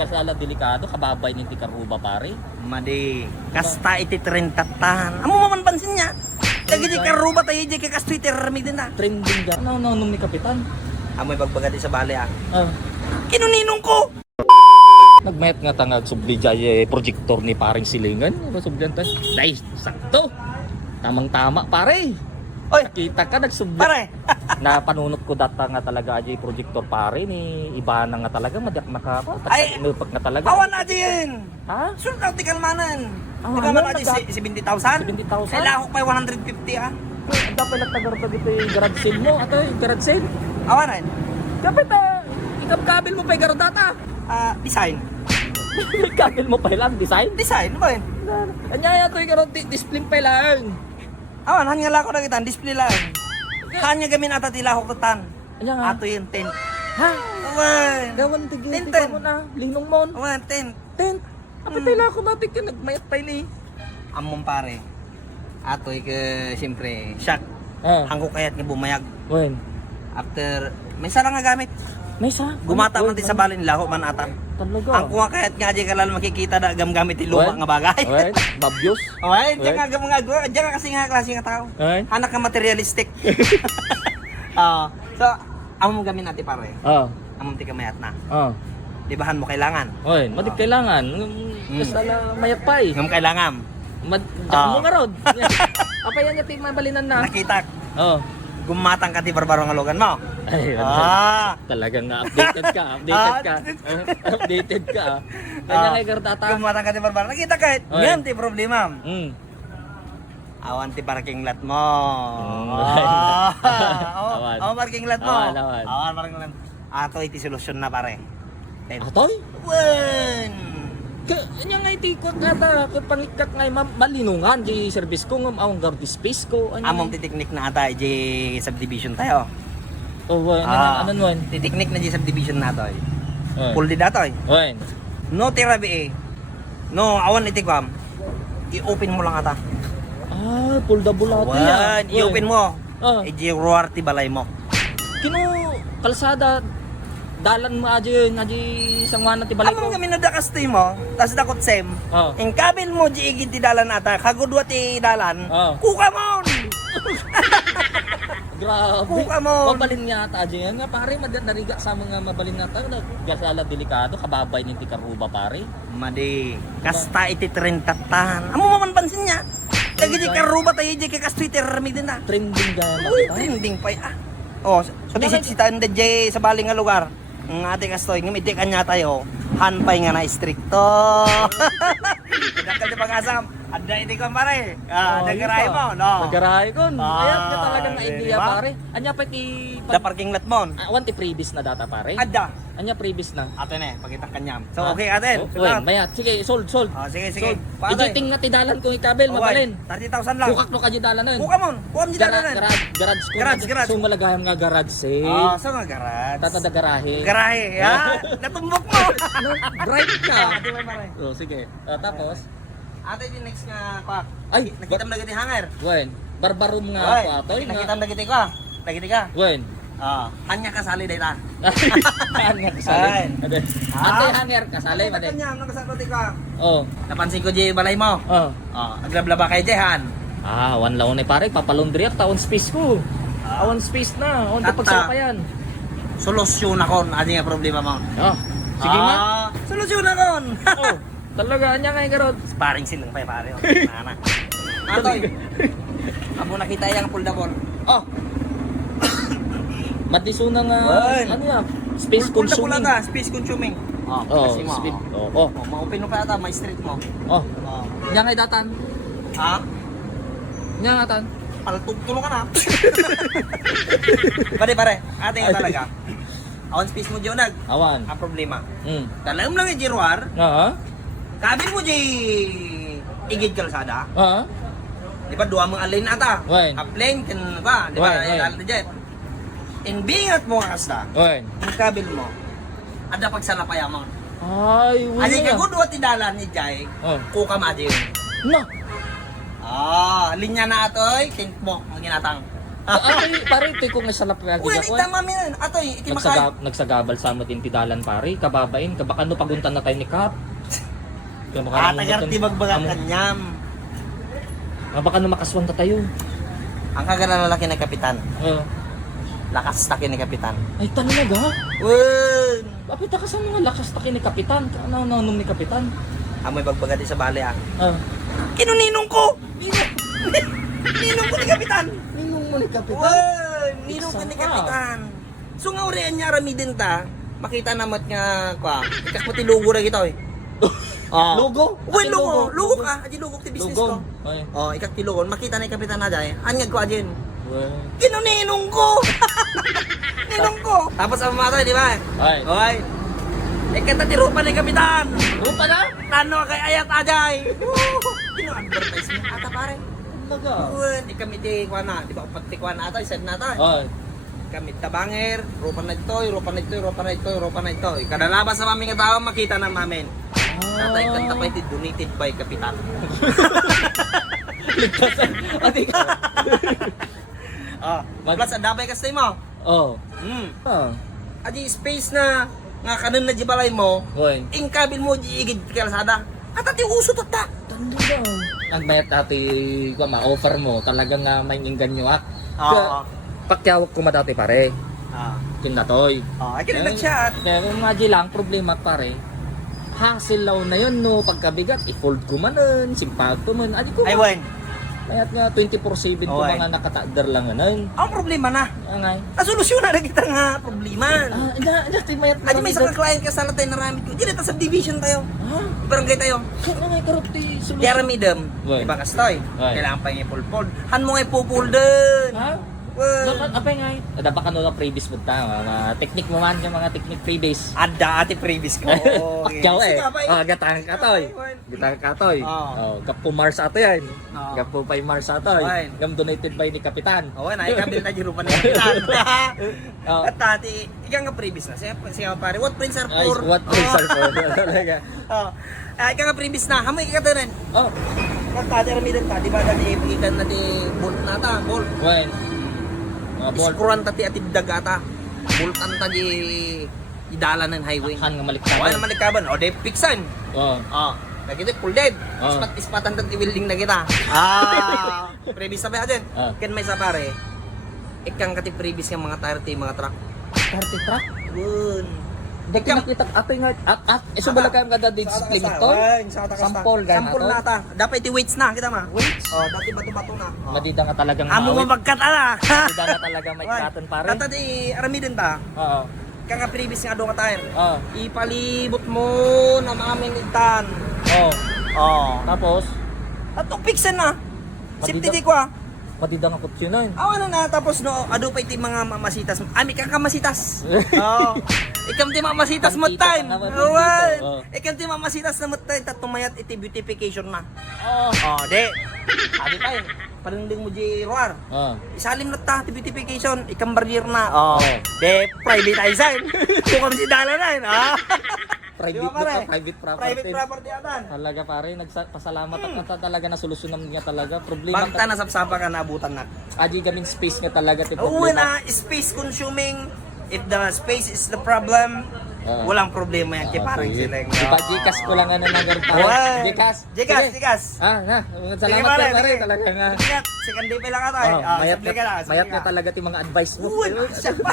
gasala delikado kababay ni Tikaruba pare. Madi, kasta iti trentatan. Amo man pansin niya. Lagi di karuba tayo di kas Twitter mi din na. Trending ga. Ano ni kapitan? Amoy bagbagati sa bali ah. Ah. Kinuninong ko. Nagmayat nga tangag subli jay projector ni paring silingan. Ano sublian tayo? Dai, sakto. Tamang-tama pare. Oy, Kita ka nagsubli. pare. Napanunot ko data nga talaga jay projector pare ni iba na nga talaga madyak nakapa. Ay, Inupak na talaga. Awan na din. Ha? Sunod na tikalmanan. Ah, Di ba man ano, adi nagka- 70,000? 70,000? Kailangan ko pa 150 ah. Dapat nagtagarta dito yung garage sale mo. Ato yung garage sale. Awan na. Kapit ikab-kabil mo pa yung garage data. Design. Kabil mo pa lang design. Design ba yun? Anya to yung garage display pa lang. Awan, hanya ko na kita, display lang. Hanya gamin ata tila ko kutan. Anya nga. Ato yung tent. Ha? Awan. Gawan tigil Tinten. mo na. Linong mon. Awan, tent. Tent. Apit pala ako matik ka nagmayat pa ili. Among pare. Ato ke siyempre shock. Hangko kayat nga bumayag. Wen. After may sara nga gamit. May sa. Gumata man ti sa balin laho man atan. Talaga. Ang kuha kayat nga di kalal makikita da gamgamit ti luma nga bagay. Wen. Babyos. Oy, diyan nga gamang agwa, diyan nga kasi nga klase nga tao. Wen. Anak nga materialistic. So among gamin natin pare. Among ti kamayat na. Libahan mo kailangan. Wen. Madik kailangan. Basta na mayat pa eh. Ngam kailangan. Mo nga rod. Apa yan yung team mabalinan na? Nakita. Oh. Gumatang ka ti barbaro nga logan mo. Ay, talagang na updated ka. Updated ka. Kanya kay Gardata. Gumatang ka ti barbaro. Nakita kahit. Oy. Yan ti problema. Awan ti parking lot mo. Awan. Awan parking lot mo. Awan. Awan parking lot. Ato iti solusyon na pare. Atoy? Wen. Kanya nga itikot ata kung pangikat nga malinungan di service ko ng awang guard space ko. Among ti technique na ata di subdivision tayo. Oh, ano nun? Ti technique na di subdivision na to. Full di dato. Wen. No tirabi eh. No, awan iti kwam. I-open mo lang ata. Ah, pull the bulate Wan, i-open mo. Ah. I-roar roar ti balay mo. Kino kalsada dalan mo aji isang wana ti balay ko. Among kami nadakas ti mo, tas dakot sem. Oh. Ing kabil mo di igid ti dalan ata, kagudwa ti dalan. Oh. Kukamon. Grabe. Kukamon. Mabalin nga ata aji nga pare nariga sa mga mabalin nga ta gasala delikado kababay ni Tikaruba pare. Madi, kasta iti trentatan. Amo man pansin niya. Lagi di karuba tayo di kas Twitter mi din na. Trending ga Uy, trending pa ah. Oh, so disita DJ sa baling nga lugar. Ng ate kastoy, ngimiti kanya tayo. Hanpay nga na stricto. Dakal di pangasam. Ada iti ko pare. Ada garay mo, no. Nagaray kon. Ayat ka talaga nga di idea ba? pare. Anya pa ti Da parking lot mo. Awan ti previous na data pare. Ada. Anya previous na. Ate ne, pakita kanyam. So okay ate. Wen, mayat. Sige, sold. Sige, sige. Ijuting nga ti dalan kong ikabel mabalin. 30,000 lang. Bukak no ka di dalan nun. Buka mo. Kuha mo di dalanan. Garage ko. Garage. So malagayam nga garage sale. So nga garage. Tatada garahe. Garahe, ha? Natumbok mo. Drive ka. Di ba pare? Oh, sige. Tapos Ate di next nga kwak. ay, Nakita mo nagiti hanger. Wen, barbarum nga Oy, ako atoy nakita mo nagiti ka. Nagiti ka. Wen. Hanya kasali day ta. Hanger kasali. Ay. Ate hanger kasali Ate made. kanyam nakasakot ka. Oh. Napansin ko di balay mo. Aglablaba kay Jehan. Wan laon ni pare papalundri at taon space ko. Awan space na. Awan Tata. pagsakayan. Solusyon akon adi nga problema mo. Sige nga. Solusyon akon. Oh, talaga anya nga garod. Sparring silang pay pare. Nana. Atoy. Amo nakita yang pull the ball. Madisuna nga Wen. ano ya? Space consuming. Space consuming. Oh, speed. Oh. Ma-open mo pa ata, may street mo. Oh. Nya nga datan. Nya nga tan. Tulong ka na. Pare, ate nga talaga. On space mo dyan Awan. ang problema. Mm. Lang yung jiruar, Ah. kabil mo dyan igid kalsada. Ah. Di ba, duwa mong alin ata. Wen. Uplane, kan ba? Di ba, Wen. lalo na dyan. Inbingat mo nga kasta, Wen. ang kabil mo, ada pagsalapaya mo. Ay, wala. Ano ka gudwa ti dalan ni Jai, Oh. kuka ma dyan. No. Linya na atoy, tint mo, ang ginatang. Pare, ito kung nasalap ka Uy, ko. tama mo yan. Atoy, ikimakay. Nagsagabal sa mo tintidalan pare, kababain, kabaka no paguntan na tayo ni Kap. Tagar ti magbagat kanyam. Kabaka no makaswan ta tayo. Ang kagana lalaki na kapitan. Oh. Lakas taki ni kapitan. Ay, talaga? Wen! Kapita ka sa mga lakas taki ni Kapitan. Ano ni Kapitan? Amoy bagbagat sa bali ah. Ah. Kinuninong ko! Ninong ko ni kapitan! Ninong mo ni Kapitan? Wen! Ninong ko ni Isa pa. kapitan. So nga urian niya ramidin ta. Makita namat nga kwa. Ikas mo ti lugo na kita eh. Oh. Logo? Wen, Aking lugo. Lugo ka. Adi lugo ti business ko. Ay. Oh, ikak ti lugo. Makita na yung kapitan na dyan. Anyag ko adyan. Well. Kinuninong ko! Ninong ko! Tapos ang mga di ba? Ay. Hoy! Ikata ti rupa ni kapitan! Rupa na? Tano kay ayat ajay! Kino-advertise mo ata pare. Talaga? Uwan, ikami ti kuha na. Di ba pati kuha na ata, set na ata. Ay. Kami tabanger, rupa na ito, rupa na ito, rupa na ito, rupa na ito. Kadalabas sa maming tao, makita na mamin. Tatay kanta pa iti donated by kapitan. Ligtasan. Ati ka. Plus, adapay kastay mo. Oh. Ah. Adi space na nga kanon na di balay mo, Hoy. ingkabil mo di igid kalsada. At ati uso tata. Talaga. Ang mayat ati ko ma-offer mo talagang may ingganyo at. Oo. Pakyawak ko madati pare. Kinatoy. Ay kini nag-chat. Kaya kung nga lang problema pare. Hassle law na yun no pagkabigat i-fold ko manon, simpag ko man. Adi ko. Ay wen. Mayat nga 24/7 ko Oy. mga nakatagder lang ganon. Ang problema na. Angay. Nasolusyonan na kita nga problema. Dati mayat Adi may isang client ka sa latay na ramid ko. Di ta subdivision tayo. Ha? Barangay tayo. Kung nga karupti solusyon. Kaya ramidem. Wen. Diba kastoy? Wen. Kailangan pa yung ipulpol. Han mo nga ipupulden. Ha? Wen. Apa nga? Ada ba ka no previous mo ta? Mga technique mo man yung mga technique previous. Ada ati previous ko. Pakyaw eh. Sige, abay. Gatang katoy. Wen. Gatang katoy. Oo. Oh, gapo Mars ato yan. Oo. Gapo pa Mars ato. Wen. Gam donated by ni Kapitan. Oo, na ikabil na jirupan ni kapitan. Oh. At tati, ikaw nga previous na. Siya pare, what prince are Ay, for? what please are for talaga. Oh. Ikaw nga previous na. Hamoy ka rin. Oh, At tati, ramidan ta. Di ba dati, ikan na ti bolt na ta. Bolt. wen. Mga ball. Iskuran ta ti atid dagata. Boltan ta di idala ng highway. Han nga Wala maliktaban. naman ikaban. O, de fixan. Oh. Lagi full dead. Oh. Ispatan ta ti welding na kita. Previous sabi dyan. Ken may sa pare. Ikang kati previous nga mga tire ti mga truck. 30 truck. Gun. Dek nakita ato nga iso bala ka nga dadi display to. Sampol gan Sampol na ta. Dapat ti weights na kita ma. Weights. Dati bato-bato na. Madida nga talagang Amo mo magkat ala. Madida nga talaga may katon pare. Tata di aramidin ta. Oo. Kang nga previous nga do nga tire. Oo. Ipalibot mo na maming itan. Oh. Tapos Ato fixen na. Safety di ko ah. madida nga kutsyonan. Awa na tapos no ado pa iti mga mamasitas. Ami ka kamasitas. Oo. Ikam ti mamasitas mo Pantita time. ka naman Awan. dito. Oh. Ikam ti mamasitas na mo time tatumayat iti beautification na. Oo. De. Abi pa eh. Parinding mo di roar. Oh. Isalim na ta ti beautification, ikam barrier na. Oh. Oh. De privatization. Kung si dala na yun. Private Di ba, pare? private property. Private property atan. Talaga pare, pasalamat at talaga na solusyonan niya talaga. Problema Bagta na sapsapa ka naabutan na. Aji kaming space nga talaga ti Oo problema. na, space consuming. If the space is the problem, walang problema yan. Kaya parang sige. sila yung... Diba, Gcash ko lang ano na ganun pare. Oy. Gcash. Gcash, Sige. Gcash. Na. Salamat pare, pare, sige. talaga nga. Ingat, second day pa lang ata. Mayat Sabli ka na. mayat nga talaga ti mga advice mo. Uy, siya pa.